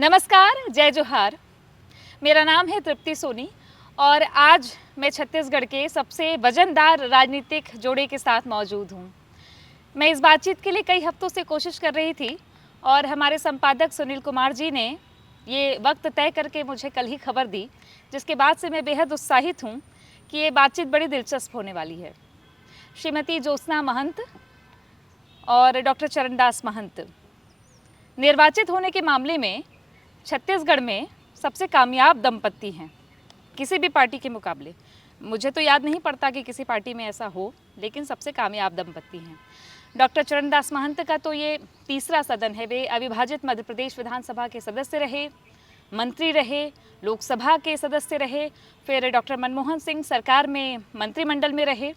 नमस्कार, जय जोहार। मेरा नाम है तृप्ति सोनी और आज मैं छत्तीसगढ़ के सबसे वजनदार राजनीतिक जोड़े के साथ मौजूद हूँ। मैं इस बातचीत के लिए कई हफ्तों से कोशिश कर रही थी और हमारे संपादक सुनील कुमार जी ने ये वक्त तय करके मुझे कल ही खबर दी, जिसके बाद से मैं बेहद उत्साहित हूँ कि ये बातचीत बड़ी दिलचस्प होने वाली है। श्रीमती ज्योत्सना महंत और डॉक्टर चरणदास महंत निर्वाचित होने के मामले में छत्तीसगढ़ में सबसे कामयाब दंपत्ति हैं किसी भी पार्टी के मुकाबले। मुझे तो याद नहीं पड़ता कि किसी पार्टी में ऐसा हो, लेकिन सबसे कामयाब दंपत्ति हैं। डॉक्टर चरणदास महंत का तो ये तीसरा सदन है। वे अविभाजित मध्य प्रदेश विधानसभा के सदस्य रहे, मंत्री रहे, लोकसभा के सदस्य रहे, फिर डॉक्टर मनमोहन सिंह सरकार में मंत्रिमंडल में रहे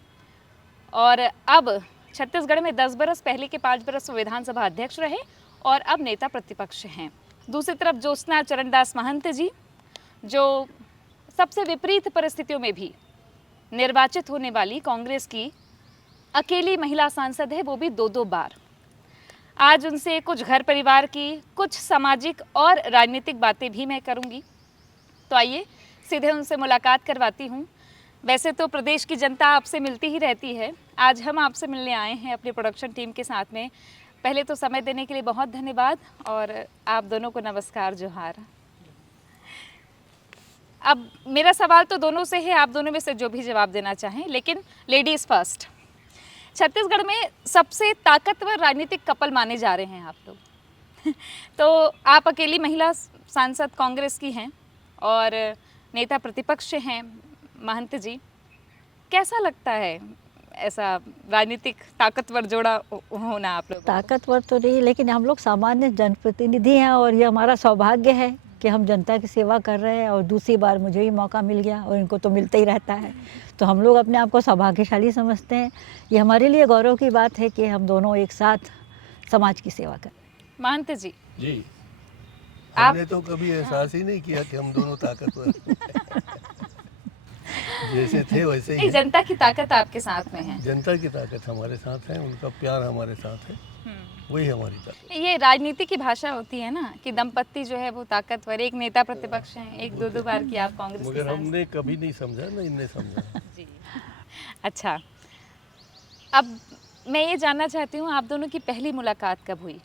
और अब छत्तीसगढ़ में 10 बरस पहले के 5 बरस विधानसभा अध्यक्ष रहे और अब नेता प्रतिपक्ष हैं। दूसरी तरफ ज्योत्सना चरणदास महंत जी, जो सबसे विपरीत परिस्थितियों में भी निर्वाचित होने वाली कांग्रेस की अकेली महिला सांसद है, वो भी 2-2 बार। आज उनसे कुछ घर परिवार की, कुछ सामाजिक और राजनीतिक बातें भी मैं करूंगी। तो आइए सीधे उनसे मुलाकात करवाती हूं। वैसे तो प्रदेश की जनता आपसे मिलती ही रहती है, आज हम आपसे मिलने आए हैं अपनी प्रोडक्शन टीम के साथ में। पहले तो समय देने के लिए बहुत धन्यवाद और आप दोनों को नमस्कार, जोहार। अब मेरा सवाल तो दोनों से है, आप दोनों में से जो भी जवाब देना चाहें, लेकिन लेडीज़ फर्स्ट। छत्तीसगढ़ में सबसे ताकतवर राजनीतिक कपल माने जा रहे हैं आप लोग तो आप अकेली महिला सांसद कांग्रेस की हैं और नेता प्रतिपक्ष हैं महंत जी। कैसा लगता है ऐसा राजनीतिक ताकतवर जोड़ा होना आप लोग? ताकतवर तो नहीं, लेकिन हम लोग सामान्य जनप्रतिनिधि हैं और ये हमारा सौभाग्य है कि हम जनता की सेवा कर रहे हैं और दूसरी बार मुझे ही मौका मिल गया और इनको तो मिलता ही रहता है, तो हम लोग अपने आप को सौभाग्यशाली समझते हैं। ये हमारे लिए गौरव की बात है कि हम दोनों एक साथ समाज की सेवा करें। महंत जी, हमने तो कभी एहसास ही नहीं किया कि हम दोनों ताकतवर जैसे थे वैसे ही। जनता की ताकत आपके साथ में है। जनता की ताकत हमारे साथ है, उनका प्यार हमारे साथ है, वही हमारी ताकत। ये राजनीति की भाषा होती है ना कि दंपत्ति जो है वो ताकतवर, एक नेता प्रतिपक्ष हैं, एक 2-2 बार की आप कांग्रेस मगर हमने कभी नहीं समझा, ना इनने समझा जी। अच्छा, अब मैं ये जानना चाहती हूँ आप दोनों की पहली मुलाकात कब हुई?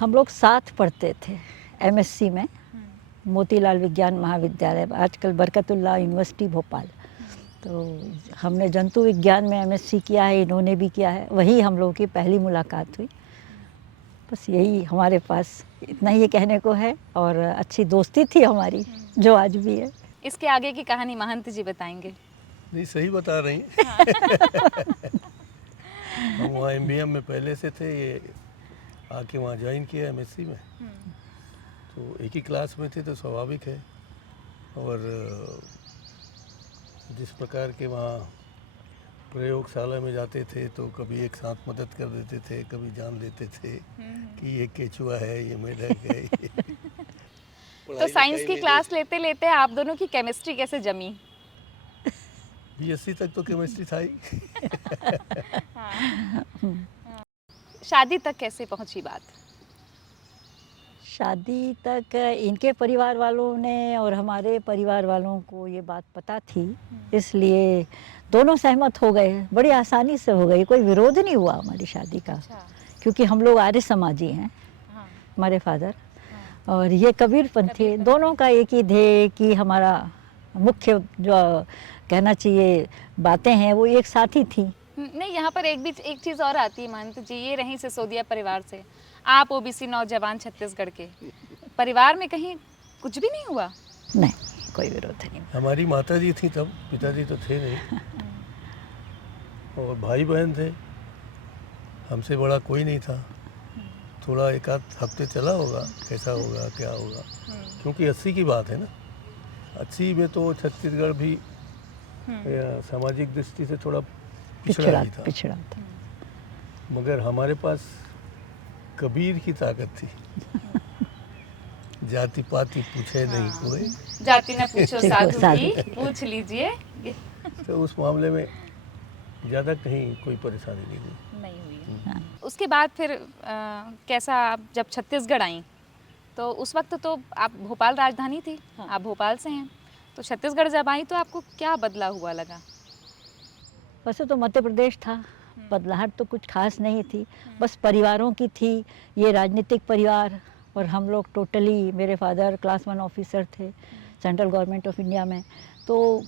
हम लोग साथ पढ़ते थे MSc में, मोतीलाल विज्ञान महाविद्यालय, आजकल बरकतुल्लाह यूनिवर्सिटी भोपाल। तो हमने जंतु विज्ञान में MSc किया है, इन्होंने भी किया है, वही हम लोगों की पहली मुलाकात हुई। बस यही हमारे पास इतना ही कहने को है और अच्छी दोस्ती थी हमारी जो आज भी है। इसके आगे की कहानी महंत जी बताएंगे। नहीं, सही बता रही हम वहाँ MBM में पहले से थे, ये आके वहाँ ज्वाइन किया MSc में, तो एक ही क्लास में थे, तो स्वाभाविक है। और जिस प्रकार के वहाँ प्रयोगशाला में जाते थे तो कभी एक साथ मदद कर देते थे, कभी जान लेते थे कि ये केचुआ है, ये मेढक है तो साइंस की क्लास लेते लेते आप दोनों की केमिस्ट्री कैसे जमी? BSc तक तो केमिस्ट्री था ही शादी तक कैसे पहुंची बात? शादी तक इनके परिवार वालों ने और हमारे परिवार वालों को ये बात पता थी, इसलिए दोनों सहमत हो गए, बड़ी आसानी से हो गई, कोई विरोध नहीं हुआ हमारी शादी का। क्योंकि हम लोग आर्य समाजी हैं, हमारे फादर और ये कबीर पंथी, दोनों का एक ही ध्येय कि हमारा मुख्य जो कहना चाहिए बातें हैं वो एक साथ ही थी। नहीं, यहाँ पर एक चीज़ और आती है महंत जी, ये रही सिसोदिया परिवार से, आप OBC नौजवान छत्तीसगढ़ के, परिवार में कहीं कुछ भी नहीं हुआ? नहीं, कोई विरोध नहीं। हमारी माता जी थी तब, पिताजी तो थे नहीं और भाई बहन थे, हमसे बड़ा कोई नहीं था। थोड़ा एक आध हफ्ते चला होगा, कैसा होगा क्या होगा, क्योंकि 80 की बात है ना। 80 में तो छत्तीसगढ़ भी सामाजिक दृष्टि से थोड़ा पिछड़ा था। मगर हमारे पास कबीर की ताकत थी जाति पाति पूछे नहीं कोई, जाति न पूछो साधु की पूछ लीजिए। तो उस मामले में ज़्यादा कहीं कोई परेशानी नहीं हुई। नहीं हुई। उसके बाद फिर कैसा, आप जब छत्तीसगढ़ आई तो उस वक्त तो आप भोपाल राजधानी थी, हाँ। आप भोपाल से हैं, तो छत्तीसगढ़ जब आई तो आपको क्या बदला हुआ लगा? वैसे तो मध्य प्रदेश था, बदलाहट तो कुछ खास नहीं थी, बस परिवारों की थी, ये राजनीतिक परिवार। और हम लोग टोटली, मेरे फादर क्लास 1 ऑफिसर थे सेंट्रल गवर्नमेंट ऑफ इंडिया में, तो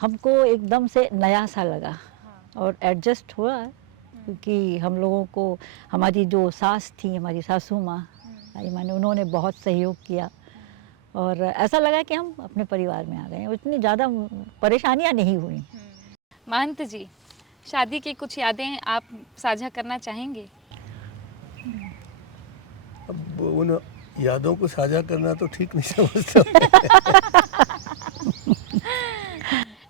हमको एकदम से नया सा लगा और एडजस्ट हुआ, क्योंकि हम लोगों को हमारी जो सास थी, हमारी सासू माँ आई माने, उन्होंने बहुत सहयोग किया और ऐसा लगा कि हम अपने परिवार में आ गए हैं। इतनी ज़्यादा परेशानियाँ नहीं हुई। महंत जी, शादी की कुछ यादें आप साझा करना चाहेंगे? अब उन यादों को साझा करना तो ठीक नहीं समझता।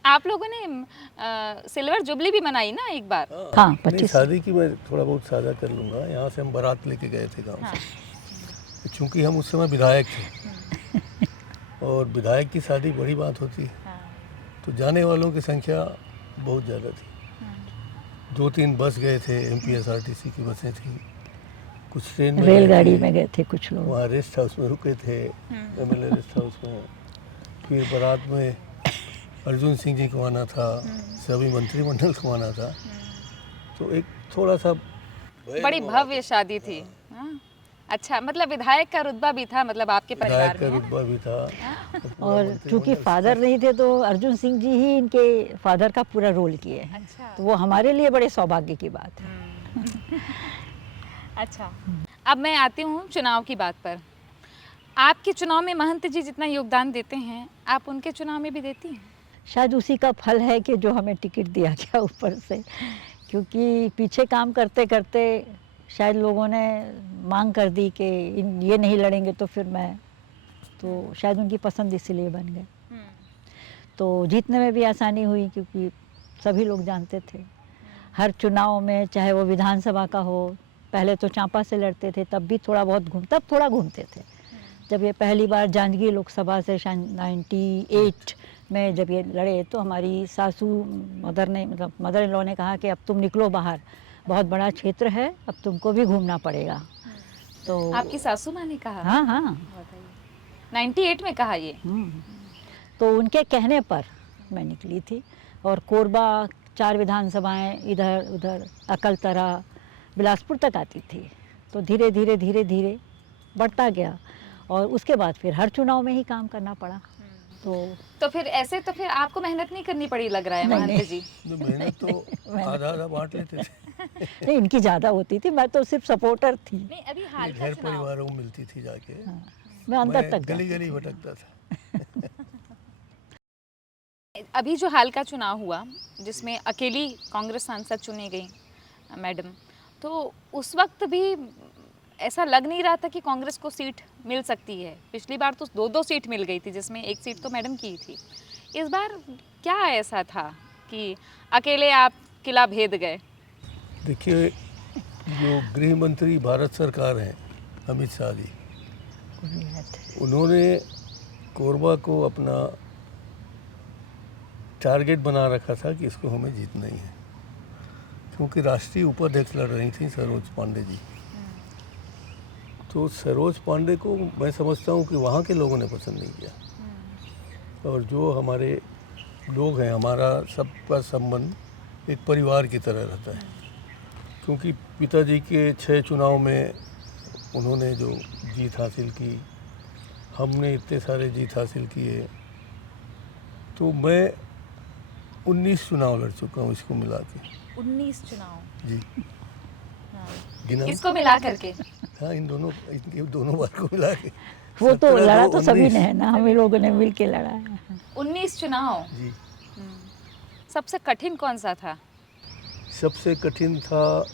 आप लोगों ने सिल्वर जुबली भी मनाई ना एक बार? हाँ, नहीं, 25 शादी की मैं थोड़ा बहुत साझा कर लूँगा। यहाँ से हम बारात लेके गए थे गाँव हाँ। से, चूँकि हम उस समय विधायक थे और विधायक की शादी बड़ी बात होती है, तो जाने वालों की संख्या बहुत ज़्यादा थी। 2-3 बस गए थे, MPSRTC की बसें थी, कुछ ट्रेन में गए रेलगाड़ी थे, में गए थे कुछ लोग। वहाँ रेस्ट हाउस में रुके थे, MLA रेस्ट हाउस में। फिर बारात में अर्जुन सिंह जी को आना था, सभी मंत्रिमंडल को आना था, तो एक थोड़ा सा बड़ी भव्य शादी थी। हाँ। अच्छा, मतलब विधायक का रुतबा भी था, मतलब आपके परिवार विधायक का में? रुतबा भी था। और चूंकि फादर नहीं थे तो अर्जुन सिंह जी ही इनके फादर का पूरा रोल किए हैं, अच्छा। तो वो हमारे लिए बड़े सौभाग्य की बात है। अच्छा, अब मैं आती हूँ चुनाव की बात पर। आपके चुनाव में महंत जी जितना योगदान देते हैं, आप उनके चुनाव में भी देती हैं? शायद उसी का फल है कि जो हमें टिकट दिया गया ऊपर से, क्योंकि पीछे काम करते करते शायद लोगों ने मांग कर दी कि ये नहीं लड़ेंगे तो फिर मैं, तो शायद उनकी पसंद इसीलिए बन गए। तो जीतने में भी आसानी हुई, क्योंकि सभी लोग जानते थे हर चुनाव में, चाहे वो विधानसभा का हो, पहले तो चांपा से लड़ते थे, तब भी थोड़ा घूमते थे। जब ये पहली बार जांजगीर लोकसभा से 98 में जब ये लड़े, तो हमारी सासू मदर इन लॉ ने कहा कि अब तुम निकलो बाहर, बहुत बड़ा क्षेत्र है, अब तुमको भी घूमना पड़ेगा। तो आपकी सासू माँ ने कहा? हाँ हाँ, बताइए। 98 में कहा ये? तो उनके कहने पर मैं निकली थी, और कोरबा 4 विधानसभाएं इधर उधर अकलतरा बिलासपुर तक आती थी, तो धीरे धीरे बढ़ता गया, और उसके बाद फिर हर चुनाव में ही काम करना पड़ा। तो फिर ऐसे तो फिर आपको मेहनत नहीं करनी पड़ी लग रहा है महंत जी? मेहनत तो आधा बांट लेते थे। नहीं, इनकी ज़्यादा होती थी, मैं तो सिर्फ सपोर्टर थी। नहीं, अभी हाल का घर चुनाव, परिवारों को मिलती थी जाके, मैं अंदर तक गली गली भटकता था। अभी जो हाल का चुनाव हुआ जिसमें अकेली कांग्रेस सांसद चुनी गई मैडम, तो उस वक्त भी ऐसा लग नहीं रहा था कि कांग्रेस को सीट मिल सकती है? पिछली बार तो 2-2 सीट मिल गई थी, जिसमें एक सीट तो मैडम की थी। इस बार क्या ऐसा था कि अकेले आप किला भेद गए? देखिए, जो गृह मंत्री भारत सरकार है अमित शाह जी, उन्होंने कोरबा को अपना टारगेट बना रखा था कि इसको हमें जीतना ही है, क्योंकि राष्ट्रीय उपाध्यक्ष लड़ रही थी सरोज पांडे जी। तो सरोज पांडे को मैं समझता हूँ कि वहाँ के लोगों ने पसंद नहीं किया, और जो हमारे लोग हैं, हमारा सबका संबंध एक परिवार की तरह रहता है, क्योंकि पिताजी के 6 चुनाव में उन्होंने जो जीत हासिल की, हमने इतने सारे जीत हासिल किए, तो मैं 19 चुनाव लड़ चुका हूँ इसको मिला के। 19 चुनाव? जी, हाँ। गिना? इसको मिला करके? हाँ, इनके दोनों बार को मिला के। वो तो 17, लड़ा 2, तो सभी 19। ने है ना, हम ही लोगों ने मिल के लड़ा है। 19 चुनाव? जी। सबसे कठिन कौन सा था? सबसे कठिन था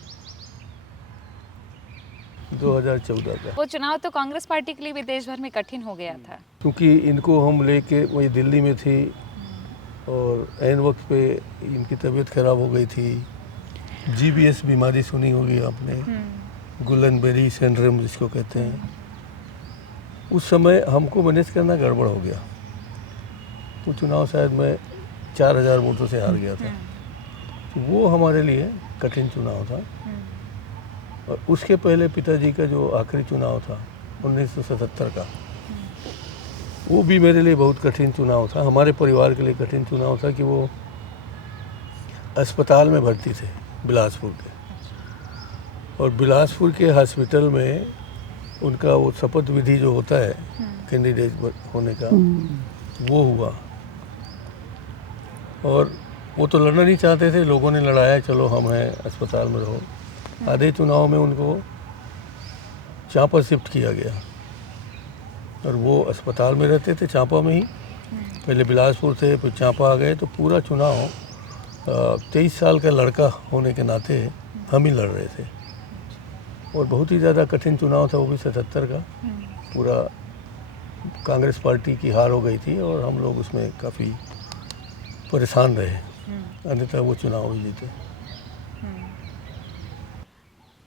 2014 का, वो चुनाव तो कांग्रेस पार्टी के लिए भी देश भर में कठिन हो गया था, क्योंकि इनको हम लेके वही दिल्ली में थी, और ऐन वक्त पे इनकी तबीयत खराब हो गई थी। GBS बीमारी सुनी होगी आपने, गुलनबेरी सिंड्रोम जिसको कहते हैं। उस समय हमको मैनेज करना गड़बड़ हो गया, तो चुनाव शायद मैं 4000 वोटों से हार गया था। तो वो हमारे लिए कठिन चुनाव था। और उसके पहले पिताजी का जो आखिरी चुनाव था, 1977 का। वो भी मेरे लिए बहुत कठिन चुनाव था, हमारे परिवार के लिए कठिन चुनाव था कि वो अस्पताल में भर्ती थे बिलासपुर के, और बिलासपुर के हॉस्पिटल में उनका वो शपथ विधि जो होता है कैंडिडेट होने का, वो हुआ। और वो तो लड़ना नहीं चाहते थे, लोगों ने लड़ाया, चलो हम हैं, अस्पताल में रहो। आधे चुनाव में उनको चांपा शिफ्ट किया गया, और वो अस्पताल में रहते थे चांपा में ही, पहले बिलासपुर थे फिर चांपा आ गए। तो पूरा चुनाव 23 साल का लड़का होने के नाते हम ही लड़ रहे थे, और बहुत ही ज़्यादा कठिन चुनाव था वो भी 77 का। पूरा कांग्रेस पार्टी की हार हो गई थी और हम लोग उसमें काफ़ी परेशान रहे, अन्यथा वो चुनाव भी जीते।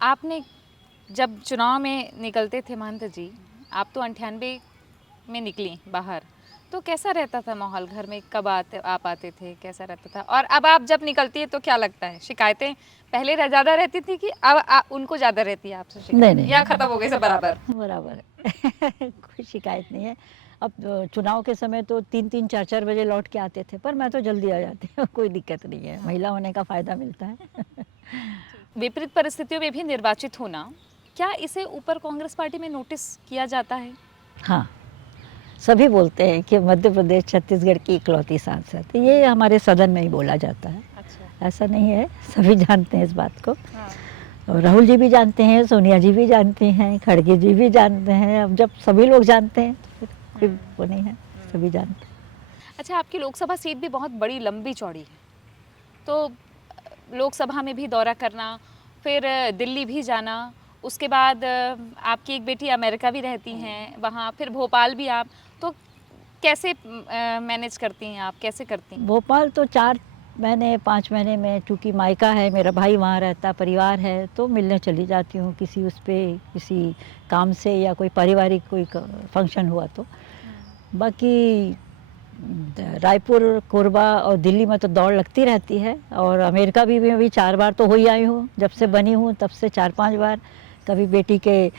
आपने जब चुनाव में निकलते थे महंत जी, आप तो 98 में निकली बाहर, तो कैसा रहता था माहौल घर में? कब आप आते थे, कैसा रहता था? और अब आप जब निकलती है तो क्या लगता है, शिकायतें पहले ज़्यादा रहती थी कि अब उनको ज़्यादा रहती है आपसे शिकायत? नहीं। या खत्म हो गई सब बराबर? बराबर है। कोई शिकायत नहीं है। अब चुनाव के समय तो 3-3, 4-4 बजे लौट के आते थे, पर मैं तो जल्दी आ जाती हूँ, कोई दिक्कत नहीं है, महिला होने का फ़ायदा मिलता है। विपरीत परिस्थितियों में भी निर्वाचित होना, क्या इसे ऊपर कांग्रेस पार्टी में नोटिस किया जाता है? हाँ, सभी बोलते हैं कि मध्य प्रदेश छत्तीसगढ़ की इकलौती सांसद, तो ये हमारे सदन में ही बोला जाता है। अच्छा। ऐसा नहीं है, सभी जानते हैं इस बात को। हाँ। और राहुल जी भी जानते हैं, सोनिया जी भी जानती हैं, खड़गे जी भी जानते हैं। अब जब सभी लोग जानते हैं तो फिर कोई वो नहीं है, सभी जानते हैं। अच्छा, आपकी लोकसभा सीट भी बहुत बड़ी लंबी चौड़ी है, तो लोकसभा में भी दौरा करना, फिर दिल्ली भी जाना, उसके बाद आपकी एक बेटी अमेरिका भी रहती हैं वहाँ, फिर भोपाल भी आप, तो कैसे मैनेज करती हैं आप, कैसे करती हैं? भोपाल तो 4 महीने 5 महीने में, चूँकि मायका है, मेरा भाई वहाँ रहता, परिवार है, तो मिलने चली जाती हूँ किसी उस पे, किसी काम से या कोई पारिवारिक कोई फंक्शन हुआ तो। बाकी रायपुर, कोरबा और दिल्ली में तो दौड़ लगती रहती है, और अमेरिका भी मैं भी 4 बार तो हो ही आई हूँ, जब से बनी हूँ तब से 4-5 बार। कभी बेटी के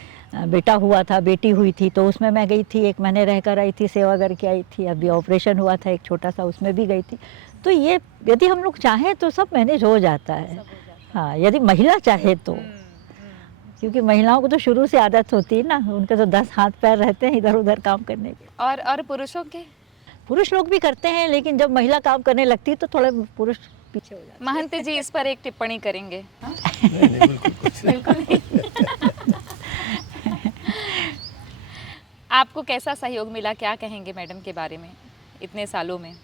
बेटा हुआ था, बेटी हुई थी तो उसमें मैं गई थी, 1 महीने रह कर आई थी, सेवा करके आई थी। अभी ऑपरेशन हुआ था एक छोटा सा, उसमें भी गई थी। तो ये यदि हम लोग चाहें तो सब मैनेज हो जाता है। हाँ, यदि महिला चाहे तो, क्योंकि महिलाओं को तो शुरू से आदत होती है ना, उनके तो 10 हाथ पैर रहते हैं इधर उधर काम करने के। और पुरुषों के? पुरुष लोग भी करते हैं, लेकिन जब महिला काम करने लगती है तो थोड़े पुरुष पीछे हो जाते हैं। महंत जी इस पर एक टिप्पणी करेंगे? हाँ? नहीं, बिल्कुल कुछ नहीं। बिल्कुल नहीं। आपको कैसा सहयोग मिला, क्या कहेंगे मैडम के बारे में इतने सालों में?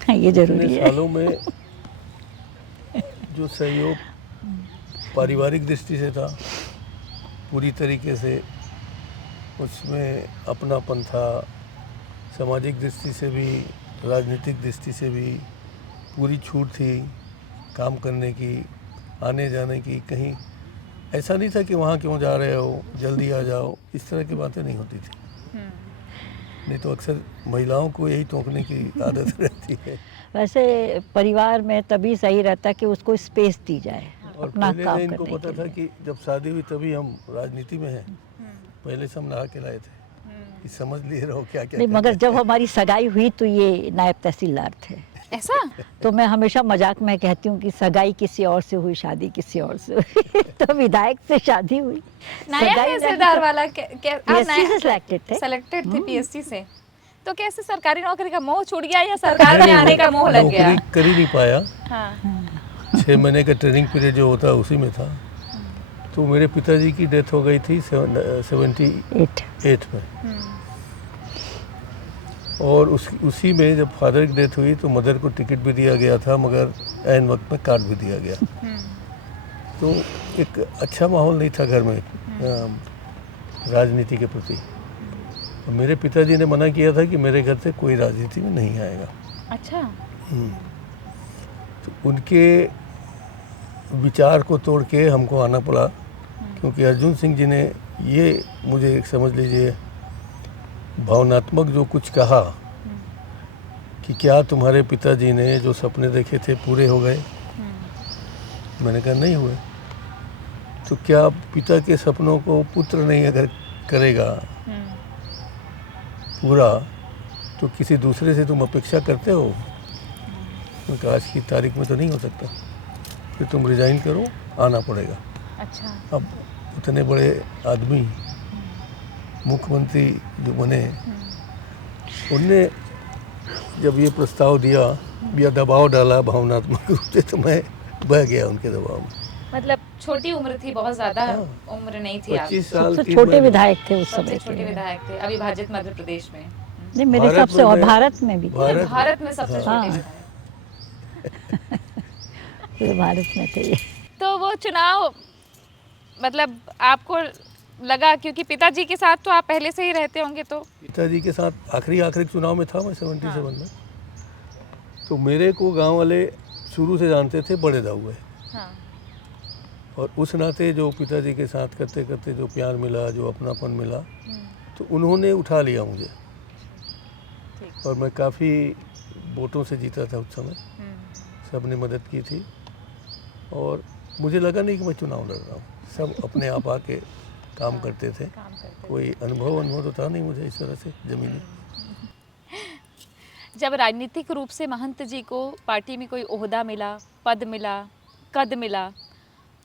हाँ, ये जरूरी इतने है। सालों में जो सहयोग पारिवारिक दृष्टि से था पूरी तरीके से, उसमें अपनापन था, सामाजिक दृष्टि से भी, राजनीतिक दृष्टि से भी पूरी छूट थी काम करने की, आने जाने की। कहीं ऐसा नहीं था कि वहाँ क्यों जा रहे हो, जल्दी आ जाओ, इस तरह की बातें नहीं होती थी। नहीं तो अक्सर महिलाओं को यही टोकने की आदत रहती है। वैसे परिवार में तभी सही रहता है कि उसको स्पेस दी जाए और अपना पहले काम से इनको करने पता के था लिए। कि जब शादी हुई तभी हम राजनीति में हैं, पहले से हम नहा के लाए थे कि समझ लिए रहो क्या क्या नहीं, मगर जब हमारी सगाई हुई तो ये नायब तहसीलदार थे, ऐसा? तो मैं हमेशा मजाक में कहती हूँ कि सगाई किसी और से हुई, शादी किसी और से हुई। तो विधायक से शादी हुई, नया तहसीलदार वाला PSC से selected थे। सेलेक्टेड थे पीएससी से, तो कैसे सरकारी नौकरी का मोह छूट गया या सरकार में आने का मोह लग गया? नौकरी कर ही नहीं पाया। हाँ। 6 महीने का ट्रेनिंग पीरियड जो होता है उसी में था। तो मेरे पिताजी की डेथ हो गई थी 78 में, और उसी में जब फादर की डेथ हुई तो मदर को टिकट भी दिया गया था, मगर ऐन वक्त में कार्ड भी दिया गया। तो एक अच्छा माहौल नहीं था घर में राजनीति के प्रति। और मेरे पिताजी ने मना किया था कि मेरे घर से कोई राजनीति में नहीं आएगा। अच्छा। तो उनके विचार को तोड़ के हमको आना पड़ा, क्योंकि अर्जुन सिंह जी ने ये मुझे समझ लीजिए भावनात्मक जो कुछ कहा कि क्या तुम्हारे पिताजी ने जो सपने देखे थे पूरे हो गए? मैंने कहा नहीं हुए। तो क्या पिता के सपनों को पुत्र नहीं अगर करेगा पूरा, तो किसी दूसरे से तुम अपेक्षा करते हो? उनका आज की तारीख में तो नहीं हो सकता, फिर तुम रिजाइन करो, आना पड़ेगा। अच्छा। अब इतने बड़े आदमी मुख्यमंत्री जो बने, उनने जब ये प्रस्ताव दिया या दबाव डाला भावनात्मक रूप से, तो मैं बह गया उनके दबाव में। मतलब छोटी उम्र थी, बहुत ज्यादा हाँ। उम्र नहीं थी आप। 25 साल सबसे 3 छोटे महीने। विधायक थे उस सबसे समय छोटे के। विधायक थे अविभाजित मध्य प्रदेश में। नहीं, मेरे भारत हिसाब से में और मैं- भारत में भी पूरे भारत- भारत में सबसे छोटे हाँ। विधायक। पूरे भारत में थे ये। तो वो चुनाव मतलब आपको लगा, क्योंकि पिताजी के साथ तो आप पहले से ही रहते होंगे, तो पिताजी के साथ आखिरी चुनाव में था मैं 77 में। तो मेरे को गांव वाले शुरू से जानते थे बड़े दाऊ है, हाँ। और उस नाते जो पिताजी के साथ करते करते जो प्यार मिला, जो अपनापन मिला, तो उन्होंने उठा लिया मुझे। ठीक। और मैं काफ़ी वोटों से जीता था उस समय, सबने मदद की थी, और मुझे लगा नहीं कि मैं चुनाव लड़ रहा हूँ। सब अपने आप आके काम करते थे, काम करते। कोई अनुभव तो था नहीं मुझे इस तरह से ज़मीनी। जब राजनीतिक रूप से महंत जी को पार्टी में कोई ओहदा मिला, पद मिला, कद मिला,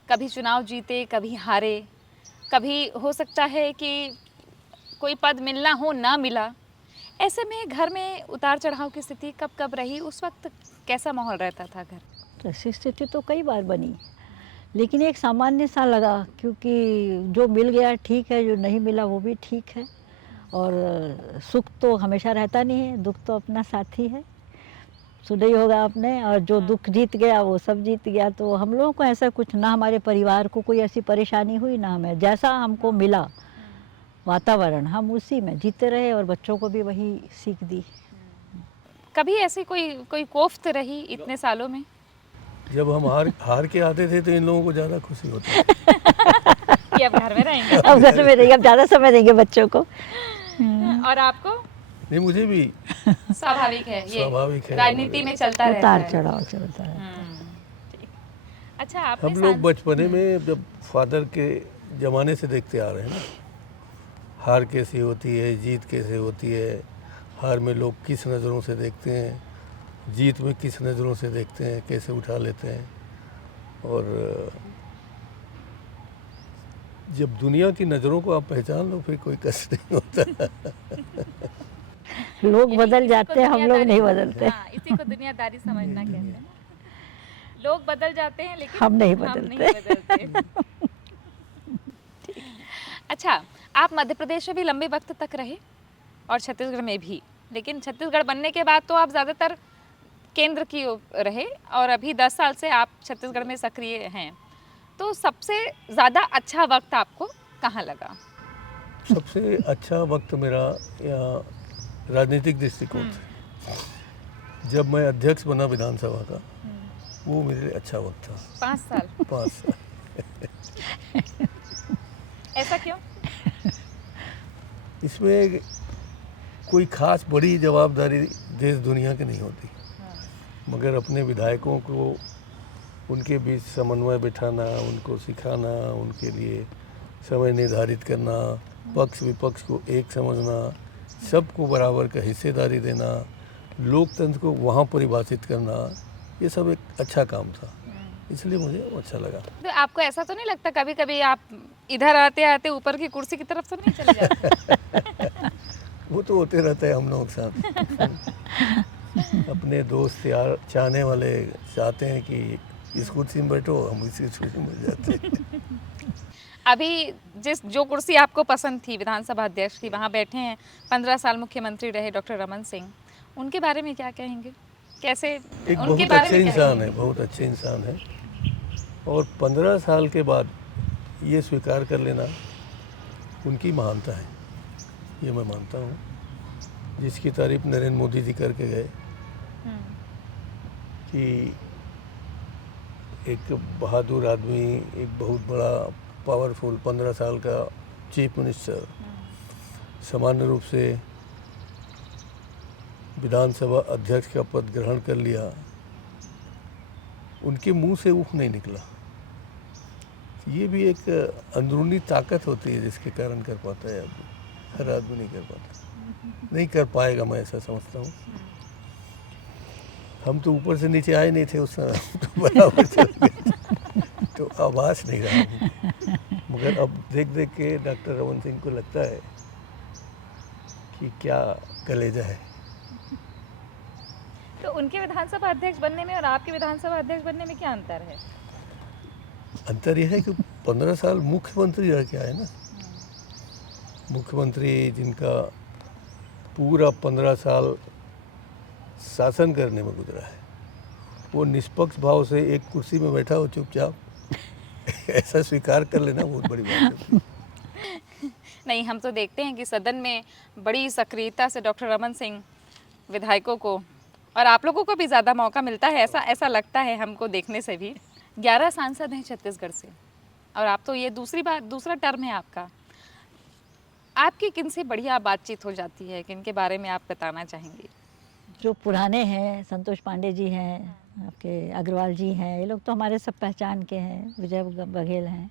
कभी चुनाव जीते, कभी हारे, कभी हो सकता है कि कोई पद मिलना हो ना मिला, ऐसे में घर में उतार चढ़ाव की स्थिति कब कब रही? उस वक्त कैसा माहौल रहता था घर? तो ऐसी स्थिति तो कई बार बनी, लेकिन एक सामान्य सा लगा, क्योंकि जो मिल गया ठीक है, जो नहीं मिला वो भी ठीक है। और सुख तो हमेशा रहता नहीं है, दुख तो अपना साथी है, सुना ही होगा आपने। और जो दुख जीत गया वो सब जीत गया। तो हम लोगों को ऐसा कुछ ना, हमारे परिवार को कोई ऐसी परेशानी हुई ना हमें। जैसा हमको मिला वातावरण, हम उसी में जीते रहे और बच्चों को भी वही सीख दी। कभी ऐसी कोई कोफ्त रही इतने सालों में? जब हम हार के आते थे तो इन लोगों को ज़्यादा खुशी होती थी। कि अब घर में रहेंगे। अब घर में रहेंगे, अब ज़्यादा समय देंगे बच्चों को। और आपको? नहीं, मुझे भी स्वाभाविक है ये, स्वाभाविक है। राजनीति में चलता रहता उतार है। चढ़ाव चलता है। ठीक। अच्छा, आपने हम लोग बचपने में जब फादर के ज़माने से देखते आ रहे हैं ना, हार कैसी होती है, जीत कैसे होती है, हार में लोग किस नज़रों से देखते हैं, जीत में किस नज़रों से देखते हैं, कैसे उठा लेते हैं। और जब दुनिया की नज़रों को आप पहचान लो, फिर कोई कष्ट नहीं होता। लोग बदल जाते हैं, हम लोग नहीं दुनियादारी- बदलते। हाँ, इसी को दुनियादारी समझना कहते हैं ना। लोग बदल जाते हैं लेकिन हम नहीं नहीं बदलते। बदलते। ठीक। अच्छा, आप मध्य प्रदेश में भी लंबे वक्त तक रहे और छत्तीसगढ़ में भी, लेकिन छत्तीसगढ़ बनने के बाद तो आप ज़्यादातर केंद्र की रहे और अभी 10 साल से आप छत्तीसगढ़ में सक्रिय हैं। तो सबसे ज़्यादा अच्छा वक्त आपको कहाँ लगा? सबसे अच्छा वक्त मेरा यहाँ राजनीतिक दृष्टिकोण से, जब मैं अध्यक्ष बना विधानसभा का, वो मेरे लिए अच्छा वक्त था। 5 साल। 5 साल। ऐसा क्यों? इसमें कोई खास बड़ी जवाबदारी देश दुनिया की नहीं होती, मगर अपने विधायकों को उनके बीच समन्वय बिठाना, उनको सिखाना, उनके लिए समय निर्धारित करना, पक्ष विपक्ष को एक समझना, सबको बराबर का हिस्सेदारी देना, लोकतंत्र को वहाँ परिभाषित करना, ये सब एक अच्छा काम था, इसलिए मुझे वो अच्छा लगा। तो आपको ऐसा तो नहीं लगता कभी कभी आप इधर आते आते ऊपर की कुर्सी की तरफ तो नहीं चले जाते? वो तो होते रहता है हम लोग के साथ। अपने दोस्त यार चाहने वाले चाहते हैं कि इस कुर्सी में बैठो, हम इसी कुर्सी में जाते हैं। अभी जो कुर्सी आपको पसंद थी विधानसभा अध्यक्ष की, वहाँ बैठे हैं, 15 साल मुख्यमंत्री रहे डॉक्टर रमन सिंह, उनके बारे में क्या कहेंगे? कैसे एक उनके बहुत बारे अच्छे में क्या इंसान कहेंगे? है, बहुत अच्छे इंसान है, और 15 साल के बाद ये स्वीकार कर लेना उनकी महानता है, ये मैं मानता हूँ। जिसकी तारीफ नरेंद्र मोदी जी करके गए कि एक बहादुर आदमी, एक बहुत बड़ा पावरफुल 15 साल का चीफ मिनिस्टर सामान्य रूप से विधानसभा अध्यक्ष का पद ग्रहण कर लिया, उनके मुंह से उफ नहीं निकला। ये भी एक अंदरूनी ताकत होती है जिसके कारण कर पाता है आदमी। हर आदमी नहीं कर पाता, नहीं कर पाएगा, मैं ऐसा समझता हूँ। हम तो ऊपर से नीचे आए नहीं थे उस समय, हम तो बराबर चल गए थे, तो आभास नहीं रहा मुझे। मगर अब देख देख के डॉक्टर रमन सिंह को लगता है कि क्या कलेजा है। तो उनके विधानसभा अध्यक्ष बनने में और आपके विधानसभा अध्यक्ष बनने में क्या अंतर है? अंतर यह है कि 15 साल मुख्यमंत्री रह के आए ना, मुख्यमंत्री जिनका पूरा 15 साल शासन करने में गुजरा है, वो निष्पक्ष भाव से एक कुर्सी में बैठा हो चुपचाप ऐसा स्वीकार कर लेना बहुत बड़ी बात है। नहीं, हम तो देखते हैं कि सदन में बड़ी सक्रियता से डॉक्टर रमन सिंह विधायकों को और आप लोगों को भी ज़्यादा मौका मिलता है, ऐसा लगता है हमको देखने से भी। 11 सांसद हैं छत्तीसगढ़ से और आप तो ये दूसरा टर्म है आपका। आपकी किन से बढ़िया बातचीत हो जाती है, किन के बारे में आप बताना चाहेंगे? जो पुराने हैं, संतोष पांडे जी हैं, आपके अग्रवाल जी हैं, ये लोग तो हमारे सब पहचान के हैं, विजय बघेल हैं,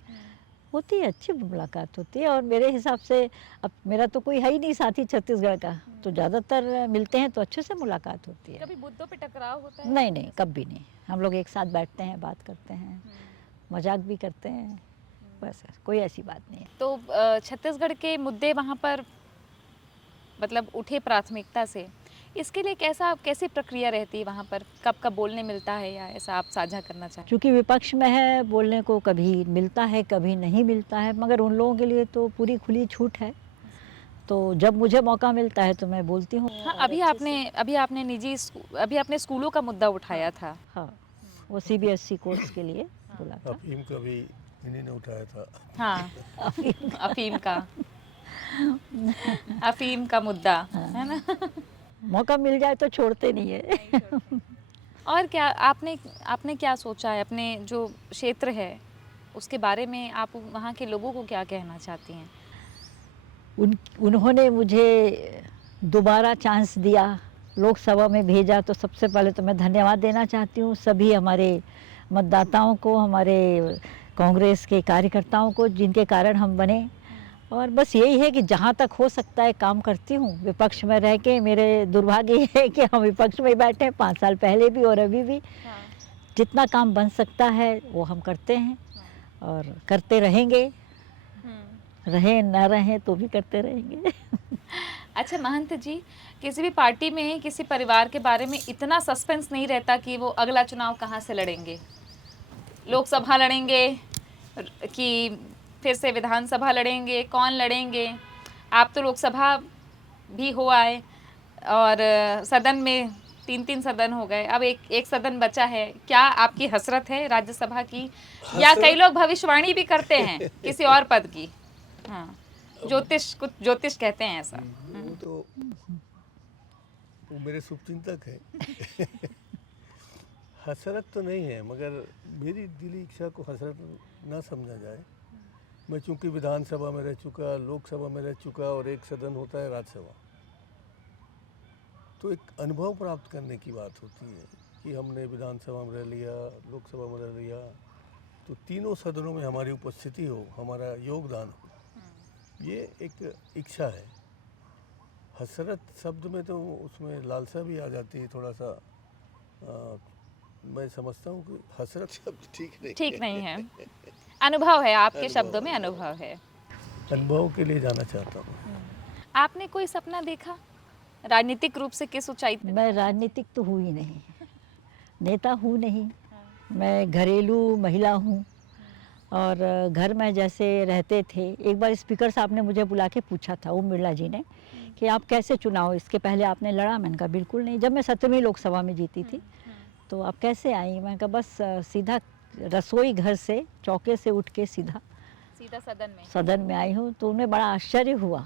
होती है, अच्छी मुलाकात होती है। और मेरे हिसाब से अब मेरा तो कोई है ही नहीं साथी छत्तीसगढ़ का, तो ज़्यादातर मिलते हैं तो अच्छे से मुलाकात होती है। कभी मुद्दों पे टकराव होता है? नहीं नहीं, कभी नहीं। हम लोग एक साथ बैठते हैं, बात करते हैं, मजाक भी करते हैं, बस कोई ऐसी बात नहीं है। तो छत्तीसगढ़ के मुद्दे वहाँ पर मतलब उठे प्राथमिकता से, इसके लिए कैसी प्रक्रिया रहती है वहाँ पर? कब कब बोलने मिलता है या ऐसा आप साझा करना चाहें? क्योंकि विपक्ष में है, बोलने को कभी मिलता है कभी नहीं मिलता है, मगर उन लोगों के लिए तो पूरी खुली छूट है। तो जब मुझे मौका मिलता है तो मैं बोलती हूँ। हाँ, अभी आपने स्कूलों का मुद्दा उठाया था। हाँ, वो CBSE कोर्स के लिए बोला था। अफीम का भी इन्हीं ने उठाया था। हाँ, अफीम का मुद्दा है ना। मौका मिल जाए तो छोड़ते नहीं है। और क्या आपने क्या सोचा है अपने जो क्षेत्र है उसके बारे में? आप वहाँ के लोगों को क्या कहना चाहती हैं? उन्होंने मुझे दोबारा चांस दिया, लोकसभा में भेजा, तो सबसे पहले तो मैं धन्यवाद देना चाहती हूँ सभी हमारे मतदाताओं को, हमारे कांग्रेस के कार्यकर्ताओं को, जिनके कारण हम बने। और बस यही है कि जहाँ तक हो सकता है काम करती हूँ विपक्ष में रह के। मेरे दुर्भाग्य ये है कि हम विपक्ष में ही बैठे हैं, 5 साल पहले भी और अभी भी। जितना काम बन सकता है वो हम करते हैं और करते रहेंगे, रहें ना रहें तो भी करते रहेंगे। अच्छा महंत जी, किसी भी पार्टी में किसी परिवार के बारे में इतना सस्पेंस नहीं रहता कि वो अगला चुनाव कहाँ से लड़ेंगे, लोकसभा लड़ेंगे कि फिर से विधानसभा लड़ेंगे, कौन लड़ेंगे? आप तो लोकसभा भी हो आए और सदन में 3 सदन हो गए, अब एक सदन बचा है। क्या आपकी हसरत है राज्यसभा की? या कई लोग भविष्यवाणी भी करते हैं किसी और पद की? हाँ, कुछ ज्योतिष कहते हैं ऐसा। वो मेरे शुभचिंतक है। हसरत तो नहीं है, मगर मेरी दिली इच्छा को हसरत ना समझा जाए। मैं चूंकि विधानसभा में रह चुका, लोकसभा में रह चुका और एक सदन होता है राज्यसभा, तो एक अनुभव प्राप्त करने की बात होती है कि हमने विधानसभा में रह लिया, लोकसभा में रह लिया, तो तीनों सदनों में हमारी उपस्थिति हो, हमारा योगदान हो, ये एक इच्छा है। हसरत शब्द में तो उसमें लालसा भी आ जाती है थोड़ा सा। मैं समझता हूँ कि हसरत शब्द ठीक नहीं है। अनुभव है, आपके शब्दों में अनुभव है। अनुभव के लिए जाना चाहता हूँ। आपने कोई सपना देखा राजनीतिक रूप से किस ऊंचाई तक? मैं राजनीतिक तो हुई नहीं, नेता हूँ नहीं, मैं घरेलू महिला हूँ। और घर में जैसे रहते थे, एक बार स्पीकर साहब ने मुझे बुला के पूछा था, ओम बिरला जी ने, कि आप कैसे चुनाव इसके पहले आपने लड़ा? मैंने कहा बिल्कुल नहीं। जब मैं 17वीं लोकसभा में जीती थी, तो आप कैसे आई? मैंने कहा बस सीधा रसोई घर से, चौके से उठ के सीधा सदन में आई हूँ। तो उन्हें बड़ा आश्चर्य हुआ।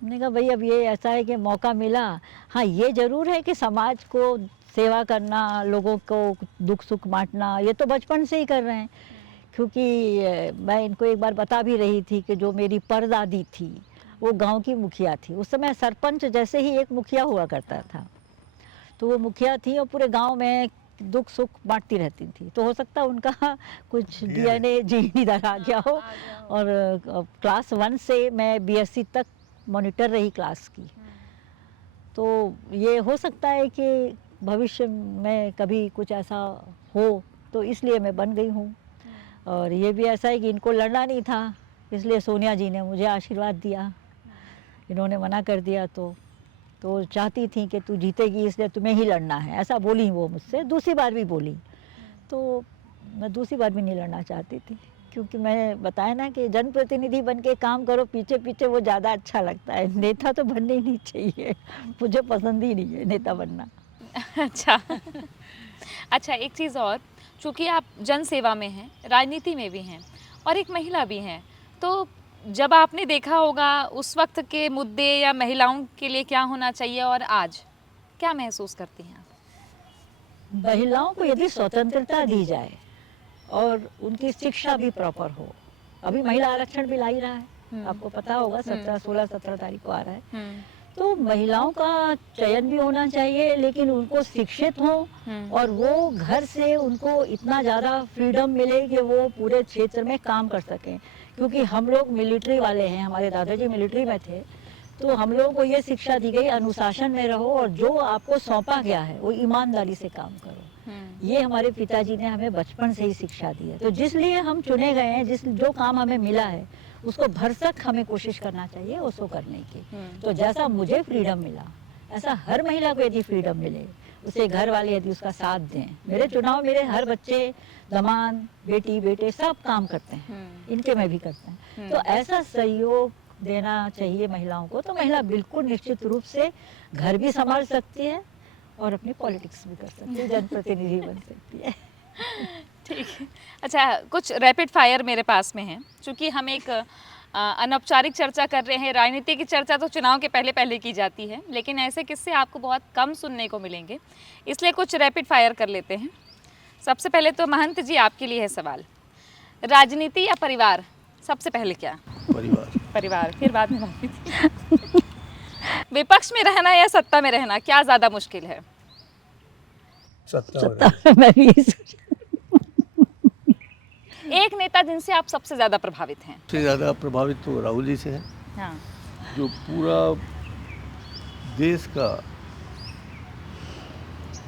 हमने कहा भाई अब ये ऐसा है कि मौका मिला। हाँ, ये ज़रूर है कि समाज को सेवा करना, लोगों को दुख सुख बांटना, ये तो बचपन से ही कर रहे हैं। क्योंकि मैं इनको एक बार बता भी रही थी कि जो मेरी परदादी थी वो गांव की मुखिया थी। उस समय सरपंच जैसे ही एक मुखिया हुआ करता था, तो वो मुखिया थी और पूरे गांव में दुख सुख बांटती रहती थी। तो हो सकता है उनका कुछ DNA जीन इधर आ गया हो। और क्लास 1 से मैं BSc तक मॉनिटर रही क्लास की। तो ये हो सकता है कि भविष्य में कभी कुछ ऐसा हो, तो इसलिए मैं बन गई हूँ। और ये भी ऐसा है कि इनको लड़ना नहीं था, इसलिए सोनिया जी ने मुझे आशीर्वाद दिया। इन्होंने मना कर दिया तो चाहती थी कि तू जीतेगी इसलिए तुम्हें ही लड़ना है, ऐसा बोली वो मुझसे। दूसरी बार भी बोली, तो मैं दूसरी बार भी नहीं लड़ना चाहती थी, क्योंकि मैंने बताया ना कि जनप्रतिनिधि बन के काम करो पीछे पीछे, वो ज़्यादा अच्छा लगता है। नेता तो बनने ही नहीं चाहिए, मुझे पसंद ही नहीं है नेता बनना। अच्छा। अच्छा, एक चीज़ और, चूँकि आप जन सेवा में हैं, राजनीति में भी हैं और एक महिला भी हैं, तो जब आपने देखा होगा उस वक्त के मुद्दे या महिलाओं के लिए क्या होना चाहिए और आज क्या महसूस करती हैं आप? महिलाओं को यदि स्वतंत्रता दी जाए और उनकी शिक्षा भी प्रॉपर हो, अभी महिला आरक्षण भी ला ही रहा है, आपको पता होगा 16-17 तारीख को आ रहा है। तो महिलाओं का चयन भी होना चाहिए, लेकिन उनको शिक्षित हो और वो घर से उनको इतना ज़्यादा फ्रीडम मिले कि वो पूरे क्षेत्र में काम कर सकें। क्योंकि हम लोग मिलिट्री वाले हैं, हमारे दादाजी मिलिट्री में थे, तो हम लोगों को ये शिक्षा दी गई अनुशासन में रहो और जो आपको सौंपा गया है वो ईमानदारी से काम करो। ये हमारे पिताजी ने हमें बचपन से ही शिक्षा दी है। तो जिस लिए हम चुने गए हैं, जो काम हमें मिला है उसको भरसक हमें कोशिश करना चाहिए उसको करने की। तो जैसा मुझे फ्रीडम मिला, ऐसा हर महिला को यदि फ्रीडम मिले, उसे घर वाले यदि उसका साथ दें। मेरे चुनाव मेरे हर बच्चे, दमाद, बेटी, बेटे सब काम करते हैं, इनके में भी करते हैं। तो ऐसा सहयोग देना चाहिए महिलाओं को, तो महिला बिल्कुल निश्चित रूप से घर भी संभाल सकती है और अपनी पॉलिटिक्स भी कर सकती है, जनप्रतिनिधि बन सकती है। ठीक है। अच्छा, कुछ रैपिड फायर मेरे पास में है, क्योंकि हम एक अनौपचारिक चर्चा कर रहे हैं। राजनीति की चर्चा तो चुनाव के पहले पहले की जाती है, लेकिन ऐसे किस्से आपको बहुत कम सुनने को मिलेंगे, इसलिए कुछ रैपिड फायर कर लेते हैं। सबसे पहले तो महंत जी आपके लिए है सवाल, राजनीति या परिवार? सबसे पहले क्या? परिवार, फिर बाद में राजनीति। विपक्ष में रहना या सत्ता में रहना, क्या ज़्यादा मुश्किल है? सत्ता मैं भी यही सोच- एक नेता जिनसे आप सबसे ज़्यादा प्रभावित हैं? सबसे ज़्यादा प्रभावित तो राहुल जी से है, हाँ। जो पूरा देश का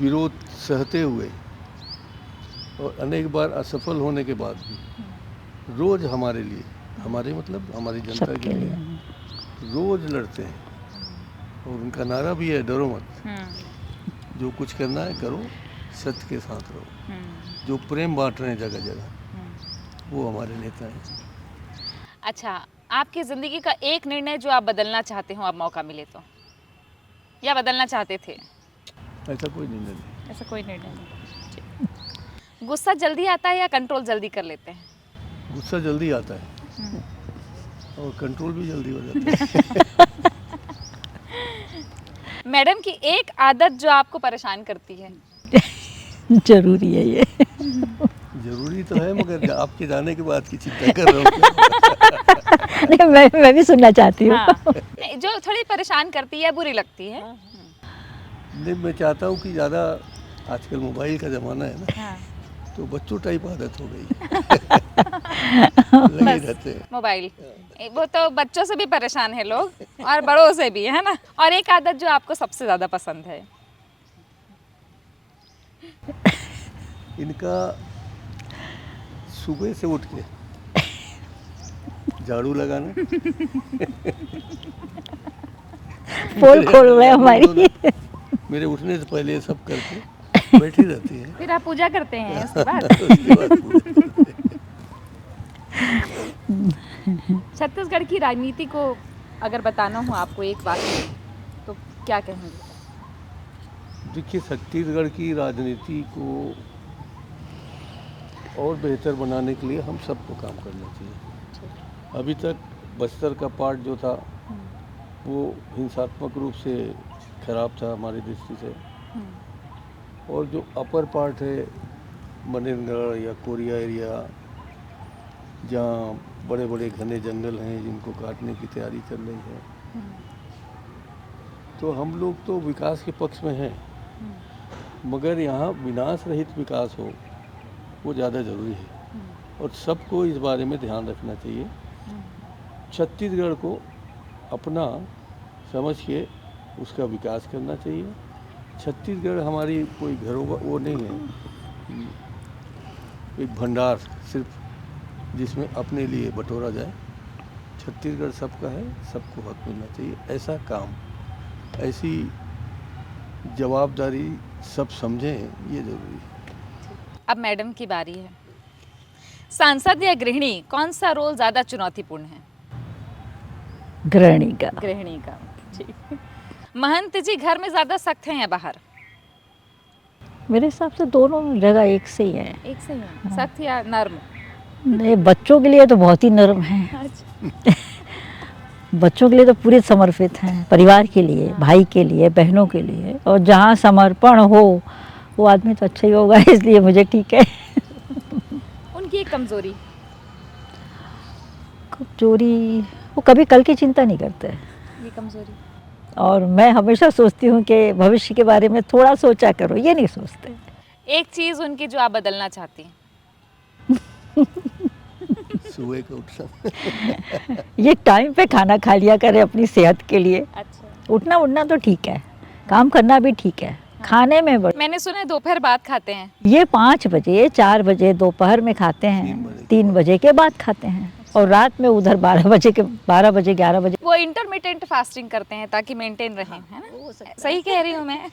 विरोध सहते हुए और अनेक बार असफल होने के बाद भी रोज हमारे लिए, हमारे मतलब हमारी जनता के सबके लिए रोज लड़ते हैं। और उनका नारा भी है, डरो मत, जो कुछ करना है करो, सत्य के साथ रहो। जो प्रेम बांट रहे हैं जगह जगह, वो हमारे नेता हैं। अच्छा, आपकी ज़िंदगी का एक निर्णय जो आप बदलना चाहते हो, आप मौका मिले तो, या बदलना चाहते थे? ऐसा कोई निर्णय नहीं। ऐसा कोई निर्णय नहीं। गुस्सा जल्दी आता है या कंट्रोल जल्दी कर लेते हैं? गुस्सा जल्दी आता है और कंट्रोल भी जल्दी हो जाता है। मैडम की एक आदत जो आपको परेशान करती है? जरूरी है ये। जरूरी तो है, मगर आपके जाने के बाद की चिंता कर रहा हूँ। नहीं, मैं भी सुनना चाहती हूँ। हाँ। नहीं, जो थोड़ी परेशान करती है, बुरी लगती है। नहीं, मैं चाहता हूँ कि ज़्यादा आजकल मोबाइल का ज़माना है ना, हाँ। तो बच्चों टाइप आदत हो गई। लगे रहते हैं। मोबाइल, वो तो बच्चों से भी परेशान है लोग और बड़ों से भी, है ना। और एक आदत जो आपको सबसे ज़्यादा पसंद है? इनका सुबह से उठ के झाड़ू लगाना, पोल खोल रहे हैं हमारी। मेरे उठने से पहले सब करके बैठी रहती है। फिर आप पूजा करते हैं उसके बाद? उसके बाद पूजा करते हैं। छत्तीसगढ़ की राजनीति को अगर बताना हो आपको एक बात में, तो क्या कहेंगे? देखिए, छत्तीसगढ़ की राजनीति को और बेहतर बनाने के लिए हम सबको काम करना चाहिए। अभी तक बस्तर का पार्ट जो था वो हिंसात्मक रूप से खराब था हमारी दृष्टि से, और जो अपर पार्ट है मनेरगढ़ या कोरिया एरिया, जहाँ बड़े बड़े घने जंगल हैं जिनको काटने की तैयारी चल रही है, तो हम लोग तो विकास के पक्ष में हैं, मगर यहाँ विनाश रहित विकास हो वो ज़्यादा ज़रूरी है और सबको इस बारे में ध्यान रखना चाहिए। छत्तीसगढ़ को अपना समझ के उसका विकास करना चाहिए। छत्तीसगढ़ हमारी कोई घरों का वो नहीं है, एक भंडार सिर्फ जिसमें अपने लिए बटोरा जाए। छत्तीसगढ़ सबका है, सबको हक मिलना चाहिए। ऐसा काम, ऐसी जवाबदारी सब समझें, ये ज़रूरी है। अब मैडम की बारी है। सांसद या गृहिणी, कौन सा रोल ज़्यादा चुनौतीपूर्ण है? गृहिणी का। गृहिणी का, ठीक। महंत जी घर में ज़्यादा सख्त हैं या बाहर? मेरे हिसाब से दोनों जगह एक से ही है। एक से ही है, सख्त या नर्म? नहीं, बच्चों के लिए तो बहुत ही नर्म है। अच्छा। बच्चों के लिए तो पूरे समर्पित हैं, परिवार के लिए, भाई के लिए, बहनों के लिए, और जहाँ समर्पण हो वो आदमी तो अच्छा ही होगा, इसलिए मुझे ठीक है। उनकी एक कमजोरी? चोरी, वो कभी कल की चिंता नहीं करते। ये कमजोरी? और मैं हमेशा सोचती हूँ कि भविष्य के बारे में थोड़ा सोचा करो, ये नहीं सोचते। एक चीज़ उनकी जो आप बदलना चाहती हैं? सुबह का उठना। ये टाइम पे खाना खा लिया करे अपनी सेहत के लिए। अच्छा। उठना उठना तो ठीक है, काम करना भी ठीक है, खाने में मैंने सुना है दोपहर बाद खाते हैं। ये 5 बजे 4 बजे दोपहर में खाते हैं, 3 बजे के बाद खाते हैं, और रात में उधर 12 बजे 11 बजे। वो इंटरमिटेंट फास्टिंग करते हैं ताकि मेंटेन रहें, है ना? सही कह रही हूँ मैं?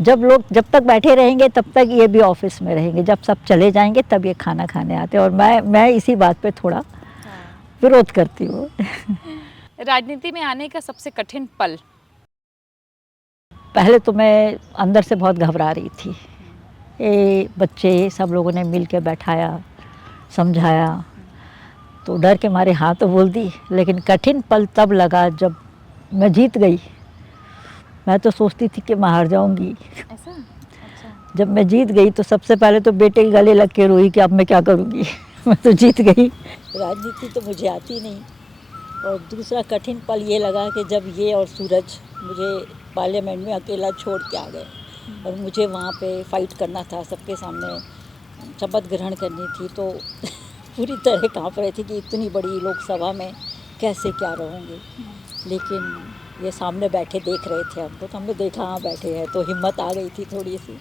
जब तक बैठे रहेंगे तब तक ये भी ऑफिस में रहेंगे, जब सब चले जाएंगे तब ये खाना खाने आते हैं, और मैं इसी बात पे थोड़ा विरोध करती हूँ। राजनीति में आने का सबसे कठिन पल? पहले तो मैं अंदर से बहुत घबरा रही थी। ये बच्चे सब लोगों ने मिल के बैठाया, समझाया, तो डर के मारे हाँ तो बोल दी, लेकिन कठिन पल तब लगा जब मैं जीत गई। मैं तो सोचती थी कि मैं हार जाऊंगी। ऐसा? अच्छा। जब मैं जीत गई तो सबसे पहले तो बेटे के गले लग के रोई कि अब मैं क्या करूंगी। मैं तो जीत गई। राजनीति तो मुझे आती नहीं, और दूसरा कठिन पल ये लगा कि जब ये और सूरज मुझे पार्लियामेंट में अकेला छोड़ के आ गए, और मुझे वहाँ पे फाइट करना था, सबके सामने शपथ ग्रहण करनी थी, तो पूरी तरह काँप रहे थे कि इतनी बड़ी लोकसभा में कैसे क्या रहूँगी। लेकिन ये सामने बैठे देख रहे थे हमको, तो हमने देखा हाँ बैठे हैं, तो हिम्मत आ गई थी थोड़ी सी।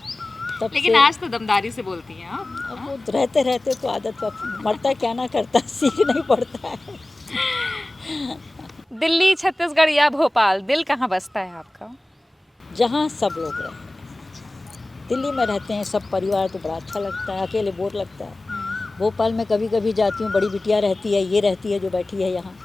तब लेकिन से आज तो दमदारी से बोलती हैं आप। अब वो रहते रहते तो आदत, मरता क्या ना करता, सीखना ही पड़ता है। दिल्ली, छत्तीसगढ़ या भोपाल, दिल कहाँ बसता है आपका? जहाँ सब लोग रहे। दिल्ली में रहते हैं सब परिवार, तो बड़ा अच्छा लगता है, अकेले बोर लगता है। भोपाल में कभी कभी जाती हूँ, बड़ी बिटिया रहती है, ये रहती है जो बैठी है यहाँ,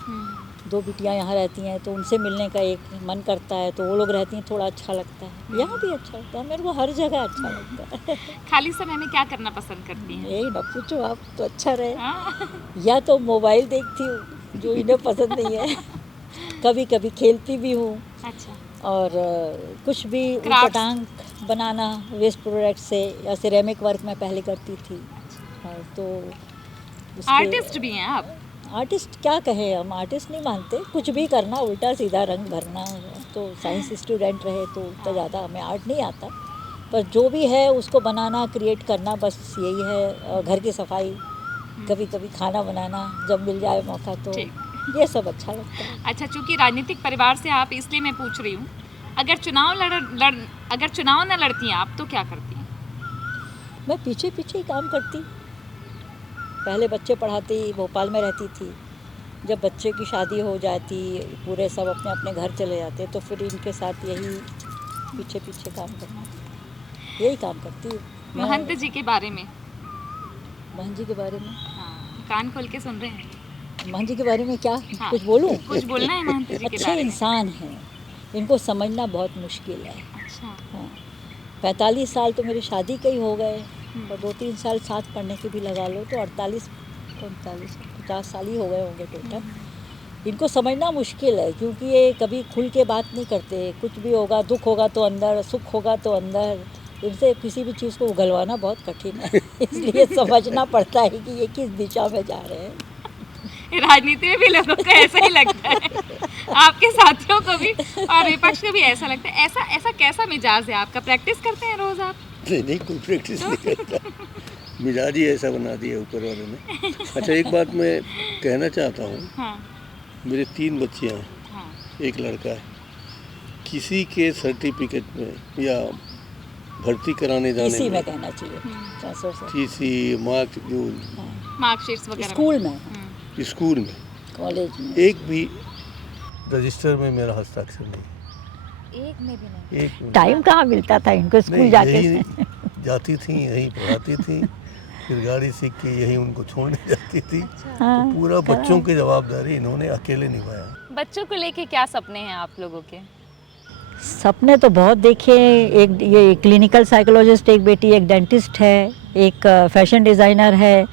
2 बिटियाँ यहाँ रहती हैं, तो उनसे मिलने का एक मन करता है, तो वो लोग रहती हैं, थोड़ा अच्छा लगता है। यहाँ भी अच्छा लगता है, मेरे को हर जगह अच्छा लगता है। खाली समय में क्या करना पसंद करती हैं? यही ना पूछो आप, तो अच्छा रहे। हाँ? या तो मोबाइल देखती हूँ, जो इन्हें पसंद नहीं है। कभी कभी खेलती भी हूँ, अच्छा। और कुछ भी Crafts? पटांग बनाना वेस्ट प्रोडक्ट से, या सिरेमिक वर्क मैं पहले करती थी। तो आर्टिस्ट भी हैं आप? आर्टिस्ट क्या कहें, हम आर्टिस्ट नहीं मानते, कुछ भी करना, उल्टा सीधा रंग भरना। तो साइंस स्टूडेंट रहे तो उतना ज़्यादा हमें आर्ट नहीं आता, पर जो भी है उसको बनाना, क्रिएट करना, बस यही है। और घर की सफाई, कभी कभी खाना बनाना, जब मिल जाए मौका, तो ये सब अच्छा लगता है। अच्छा, चूंकि राजनीतिक परिवार से आप, इसलिए मैं पूछ रही हूँ, अगर चुनाव न लड़ती हैं आप तो क्या करती हैं? मैं पीछे पीछे ही काम करती। पहले बच्चे पढ़ाती, भोपाल में रहती थी। जब बच्चे की शादी हो जाती, पूरे सब अपने अपने घर चले जाते, तो फिर इनके साथ यही पीछे पीछे काम करना, यही काम करती हूँ। महंत जी के बारे में? महंत जी के बारे में? हाँ, कान खोल के सुन रहे हैं। महंत जी के बारे में क्या हाँ, कुछ बोलूँ? कुछ बोलना है महंत जी के अच्छे बारे में? इंसान हैं, इनको समझना बहुत मुश्किल है। अच्छा। हाँ, 45 साल तो मेरी शादी के ही हो गए, और 2-3 साल साथ पढ़ने के भी लगा लो, तो 48, 45, 50 साल ही हो गए होंगे टोटल। इनको समझना मुश्किल है, क्योंकि ये कभी खुल के बात नहीं करते। कुछ भी होगा, दुख होगा तो अंदर, सुख होगा तो अंदर, इनसे किसी भी चीज़ को उगलवाना बहुत कठिन है। इसलिए समझना पड़ता है कि ये किस दिशा में जा रहे हैं। राजनीति में भी लोगों को ऐसा ही लगता है, आपके साथियों को भी और विपक्ष को भी ऐसा लगता है। ऐसा कैसा मिजाज है आपका? प्रैक्टिस करते हैं रोज आप? नहीं, कोई प्रैक्टिस नहीं करता, मिजाज ही ऐसा बना दिया ऊपर वाले ने। अच्छा, एक बात मैं कहना चाहता हूँ। हाँ। मेरे 3 बच्चियाँ हैं, हाँ। एक लड़का है। किसी के सर्टिफिकेट में या भर्ती कराने जाने इसी में में कहना चाहिए ट्रांसफर से टीसी मार्क जो मार्कशीट्स वगैरह स्कूल में स्कूल में कॉलेज में एक भी रजिस्टर में मेरा हस्ताक्षर नहीं। एक में भी नहीं। एक भी टाइम कहाँ मिलता था इनको स्कूल नहीं, जाके यही जाती थी, यहीं पढ़ाती थी, फिर गाड़ी सीख के यहीं उनको छोड़ने जाती थी। हाँ, तो पूरा बच्चों की जवाबदारी इन्होंने अकेले निभाया। बच्चों को लेके क्या सपने हैं आप लोगों के? सपने तो बहुत देखे। एक ये क्लिनिकल साइकोलॉजिस्ट एक बेटी, एक डेंटिस्ट है, एक फैशन डिज़ाइनर है,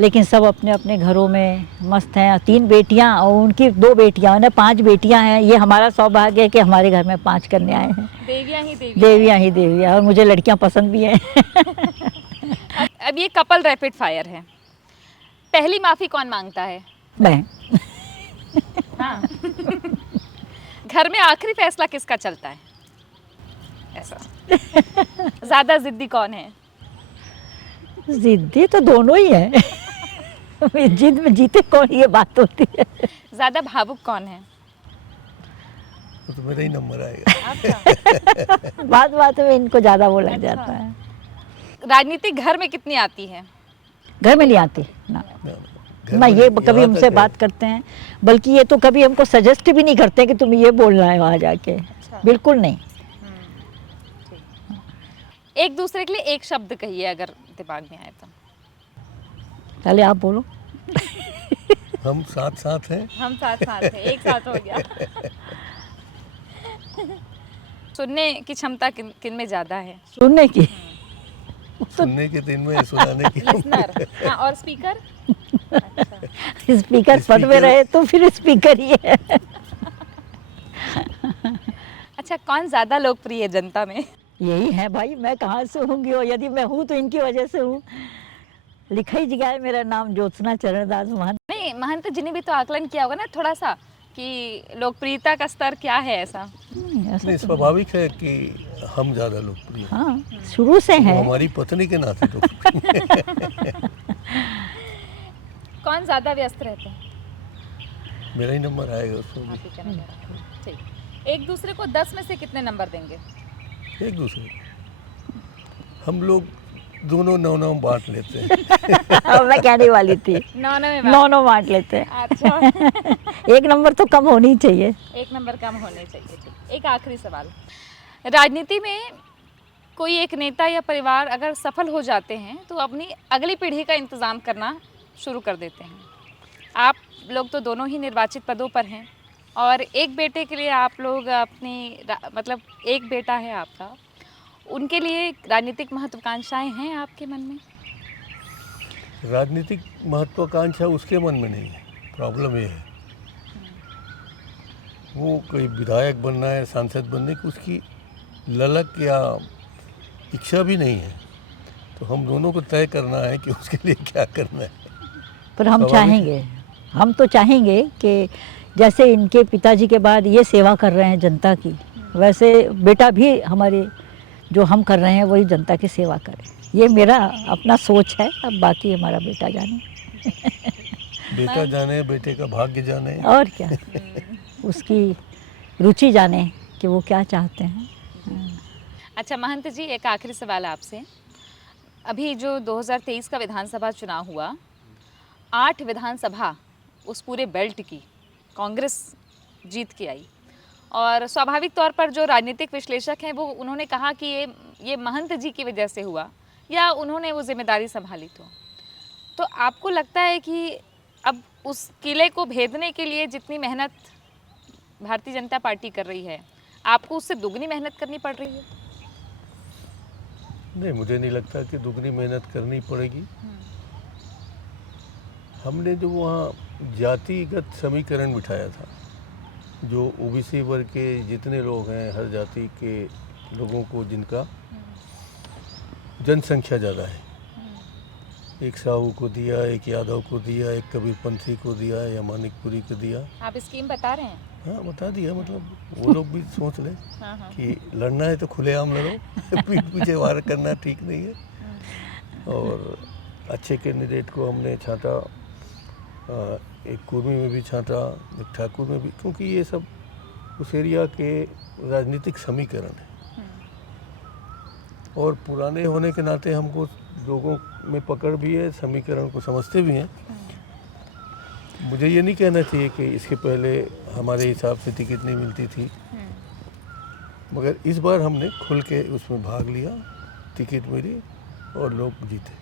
लेकिन सब अपने अपने घरों में मस्त हैं। 3 बेटियां और उनकी 2 बेटियां, उन्हें 5 बेटियां हैं। ये हमारा सौभाग्य है कि हमारे घर में 5 कन्याएं हैं। देवियां ही देवियां ही देवियां, और मुझे लड़कियां पसंद भी हैं। अब ये कपल रैपिड फायर है। पहली माफी कौन मांगता है? मैं हाँ। घर में आखिरी फैसला किसका चलता है? ऐसा ज्यादा जिद्दी कौन है? जिद्दी तो दोनों ही हैं। जिद में जीते कौन, ये बात होती है। ज्यादा भावुक कौन है? तो मेरा ही नंबर आएगा। आपका? बात बात में इनको ज़्यादा वो लग अच्छा। जाता है। राजनीति घर में कितनी आती है? घर में नहीं आती ना घर ना, में ये यहाँ कभी तक हमसे है। बात करते हैं, बल्कि ये तो कभी हमको सजेस्ट भी नहीं करते कि तुम ये बोलना है वहाँ जाके। बिल्कुल नहीं। एक दूसरे के लिए एक शब्द कहिए अगर दिमाग में आए तो। पहले आप बोलो। हम साथ साथ हैं। हम साथ साथ हैं, एक साथ हो गया। सुनने की क्षमता किन में ज्यादा है? सुनने की सुनने के दिन में सुनाने की। लिसनर। हाँ, और स्पीकर? अच्छा। स्पीकर पद में स्पीकर- रहे तो फिर स्पीकर ही है। अच्छा, कौन ज्यादा लोकप्रिय है जनता में? यही है भाई, मैं कहाँ से होंगी, और यदि मैं हूँ तो इनकी वजह से हूँ। लिखा ही जगह है मेरा नाम ज्योत्सना चरणदास महंत। नहीं, महंत जी ने भी तो आकलन किया होगा ना थोड़ा सा कि लोकप्रियता का स्तर क्या है ऐसा? ऐसा नहीं, तो- स्वाभाविक है कि हम ज्यादा लोकप्रिय हैं। हाँ, शुरू से वो है। हमारी पत्नी के नाते तो कौन ज्यादा व्यस्त रहते हैं? मेरा ही नंबर आएगा उसमें आप ही का नंबर है। ठीक। एक दूसरे को 10 में से कितने नंबर देंगे? भी। एक दूसरे हम लोग दोनों 9 बांट लेते हैं। अब मैं कहने वाली थी, 9 में 9 बांट लेते हैं। अच्छा। एक नंबर तो कम होनी चाहिए। एक नंबर कम होने चाहिए। ठीक। एक आखिरी सवाल। राजनीति में कोई एक नेता या परिवार अगर सफल हो जाते हैं तो अपनी अगली पीढ़ी का इंतज़ाम करना शुरू कर देते हैं। आप लोग तो दोनों ही निर्वाचित पदों पर हैं और एक बेटे के लिए आप लोग मतलब एक बेटा है आपका, उनके लिए राजनीतिक महत्वाकांक्षाएं हैं आपके मन में? राजनीतिक महत्वाकांक्षा उसके मन में नहीं है। प्रॉब्लम ये है, वो कोई विधायक बनना है, सांसद बनने की उसकी ललक या इच्छा भी नहीं है। तो हम दोनों को तय करना है कि उसके लिए क्या करना है। पर हम स्वाभाविक चाहेंगे, हम तो चाहेंगे कि जैसे इनके पिताजी के बाद ये सेवा कर रहे हैं जनता की, वैसे बेटा भी हमारे जो हम कर रहे हैं वही जनता की सेवा करे। ये मेरा अपना सोच है, अब बाकी हमारा बेटा जाने। बेटा जाने, बेटे का भाग्य जाने। और क्या, उसकी रुचि जाने कि वो क्या चाहते हैं। अच्छा महंत जी, एक आखिरी सवाल आपसे। अभी जो 2023 का विधानसभा चुनाव हुआ, 8 विधानसभा उस पूरे बेल्ट की कांग्रेस जीत के आई और स्वाभाविक तौर पर जो राजनीतिक विश्लेषक हैं वो उन्होंने कहा कि ये महंत जी की वजह से हुआ या उन्होंने वो जिम्मेदारी संभाली। तो आपको लगता है कि अब उस किले को भेदने के लिए जितनी मेहनत भारतीय जनता पार्टी कर रही है, आपको उससे दुगनी मेहनत करनी पड़ रही है? नहीं, मुझे नहीं लगता कि दुगनी मेहनत करनी पड़ेगी। हमने जो वहाँ जातिगत समीकरण बिठाया था, जो ओबीसी वर्ग के जितने लोग हैं, हर जाति के लोगों को जिनका जनसंख्या ज़्यादा है, एक साहू को दिया, एक यादव को दिया, एक कबीरपंथी को दिया या मानिकपुरी को दिया। आप स्कीम बता रहे हैं? हाँ, बता दिया। मतलब वो लोग भी सोच लें हाँ। कि लड़ना है तो खुलेआम लड़ो। पीठ पीछे वार करना ठीक नहीं है। और अच्छे कैंडिडेट को हमने छांटा, एक कुर्मी में भी छांटा, एक ठाकुर में भी, क्योंकि ये सब उस एरिया के राजनीतिक समीकरण है, और पुराने होने के नाते हमको लोगों में पकड़ भी है, समीकरण को समझते भी हैं। मुझे ये नहीं कहना चाहिए कि इसके पहले हमारे हिसाब से टिकट नहीं मिलती थी, मगर इस बार हमने खुल के उसमें भाग लिया, टिकट मिली और लोग जीते।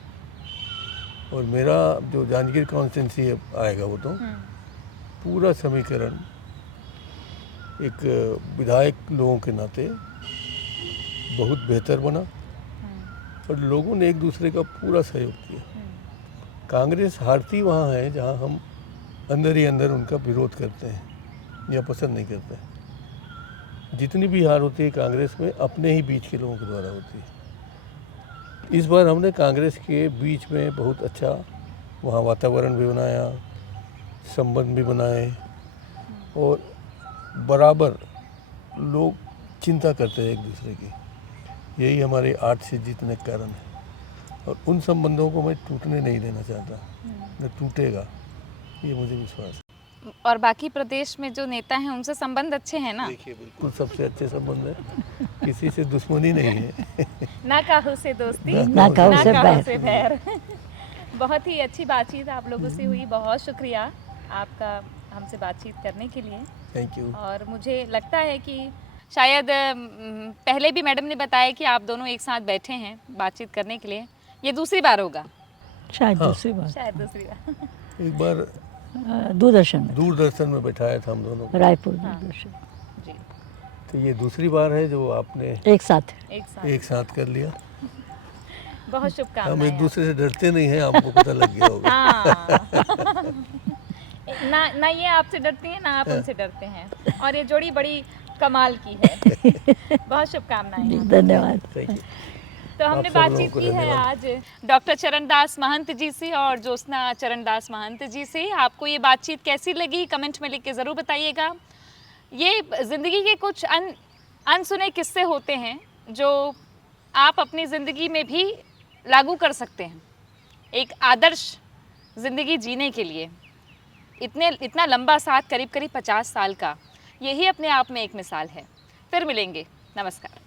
और मेरा जो जांजगीर कॉन्स्टिट्यूंसी आएगा वो तो पूरा समीकरण एक विधायक लोगों के नाते बहुत बेहतर बना, और लोगों ने एक दूसरे का पूरा सहयोग किया। कांग्रेस हारती वहाँ है जहाँ हम अंदर ही अंदर उनका विरोध करते हैं या पसंद नहीं करते हैं। जितनी भी हार होती है कांग्रेस में अपने ही बीच के लोगों के द्वारा होती है। इस बार हमने कांग्रेस के बीच में बहुत अच्छा वहाँ वातावरण भी बनाया, संबंध भी बनाए, और बराबर लोग चिंता करते हैं एक दूसरे की। यही हमारे 8 से जीतने का कारण है, और उन संबंधों को मैं टूटने नहीं देना चाहता, न टूटेगा, ये मुझे विश्वास है। और बाकी प्रदेश में जो नेता हैं उनसे संबंध अच्छे हैं ना? देखिए, बिल्कुल सबसे अच्छे संबंध है, किसी से दुश्मनी नहीं है। ना काहू से दोस्ती, ना काहू ना से काहू बैर। से बैर। बहुत ही अच्छी बातचीत आप लोगों से हुई, बहुत शुक्रिया आपका हमसे बातचीत करने के लिए। Thank you. और मुझे लगता है कि शायद पहले भी मैडम ने बताया कि आप दोनों एक साथ बैठे हैं बातचीत करने के लिए, ये दूसरी बार होगा शायद हाँ। दूसरी बार शायद दूसरी बार। एक बार दूरदर्शन में बैठाया था हम दोनों को, रायपुर हाँ। दूरदर्शन जी, तो ये दूसरी बार है जो आपने एक साथ एक साथ कर लिया। बहुत हम शुभकामनाएं एक दूसरे से डरते नहीं हैं, आपको पता लग गया होगा। हाँ। ना ये आपसे डरती हैं, ना आप उनसे डरते हैं, और ये जोड़ी बड़ी कमाल की है। बहुत शुभकामनाएं जी, आपको। धन्यवाद। Thank you. तो हमने आप सब लोगों बातचीत को की है धन्यवाद। आज डॉक्टर चरणदास महंत जी से और ज्योत्सना चरणदास महंत जी से। आपको ये बातचीत कैसी लगी कमेंट में लिख के ज़रूर बताइएगा। ये ज़िंदगी के कुछ अनसुने किस्से होते हैं जो आप अपनी ज़िंदगी में भी लागू कर सकते हैं एक आदर्श ज़िंदगी जीने के लिए। इतना लंबा साथ, करीब 50 साल का, यही अपने आप में एक मिसाल है। फिर मिलेंगे, नमस्कार।